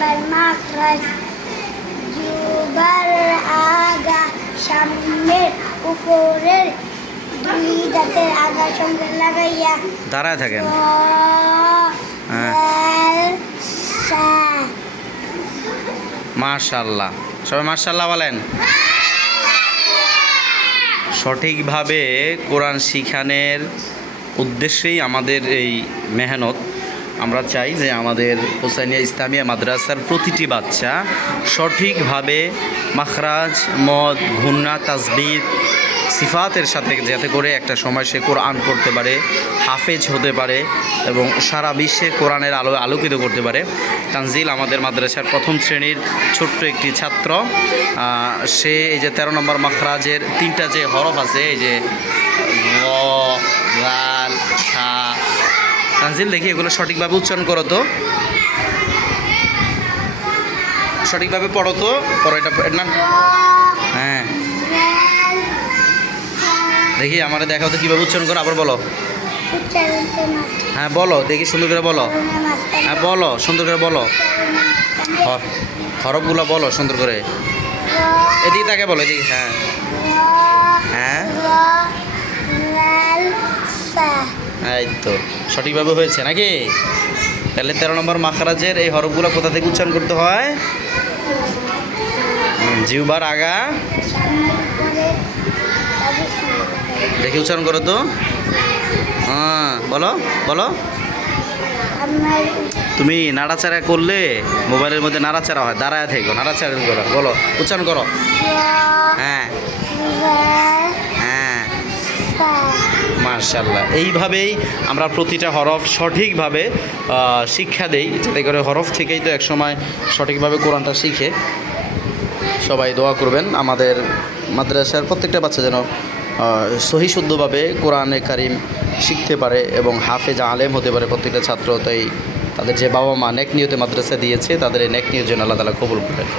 নম্বর মাখরাজ জিহ্বার আগা সামনের উপরের দুই দাঁতের আগার সঙ্গে লাগাইয়া দাঁড়ায় থাকেন। হ্যাঁ। মাশাআল্লাহ, সবাই মাশাআল্লাহ বলেন। সঠিকভাবে কোরআন শিখানোর উদ্দেশ্যেই আমাদের এই মেহনত। আমরা চাই যে আমাদের হোসাইনিয়া ইসলামিয়া মাদ্রাসার প্রতিটি বাচ্চা সঠিকভাবে মাখরাজ, মদ, ঘুন্না, তাসবিদ, সিফাতের সাথে যাতে করে একটা সময় সে কোরআন পড়তে পারে, হাফেজ হতে পারে এবং সারা বিশ্বে কোরআনের আলো আলোকিত করতে পারে। তানজিল আমাদের মাদ্রাসার প্রথম শ্রেণীর ছোট্ট একটি ছাত্র। সে এই যে 13 নম্বর মাখরাজের 3টা যে হরফ আছে, এই যে গ, গাল, খা। তানজিল, দেখি এগুলো সঠিকভাবে উচ্চারণ করো তো, সঠিকভাবে পড়ো তো, পড়ো এটা না। হ্যাঁ, দেখি আমারে দেখাও তো কীভাবে উচ্চারণ করো, আবার বলো। হ্যাঁ বলো, দেখি সুন্দর করে বলো। হ্যাঁ বলো, সুন্দর করে বলো, হরফগুলো বলো সুন্দর করে। এদিকে তাকে বলো, এদিকে। হ্যাঁ হ্যাঁ, এই তো সঠিকভাবে হয়েছে নাকি? তাহলে 13 নম্বর মাখরাজের এই হরফগুলো কোথা থেকে উচ্চারণ করতে হয়? জিহ্বার আগা। দেখি উচ্চারণ করো তো। হ্যাঁ বলো বলো। তুমি নাড়াচাড়া করলে মোবাইলের মধ্যে নাড়াচাড়া হয়, দাঁড়ায় থেকো, নাড়াচাড়া করো, বলো, উচ্চারণ করো। হ্যাঁ হ্যাঁ, মাশাআল্লাহ। এইভাবেই আমরা প্রতিটা হরফ সঠিকভাবে শিক্ষা দেই, যাতে করে হরফ থেকেই তো একসময় সঠিকভাবে কোরআনটা শিখে। সবাই দোয়া করবেন আমাদের মাদ্রাসার প্রত্যেকটা বাচ্চা যেন সহি শুদ্ধভাবে কোরআনে কারিম শিখতে পারে এবং হাফেজ আলেম হতে পারে প্রত্যেকটা ছাত্র। তাই তাদের যে বাবা মা নেক নিয়তে মাদ্রাসা দিয়েছে, তাদের এই নেক নিয়ত যেন আল্লাহ তাআলা কবুল করেন।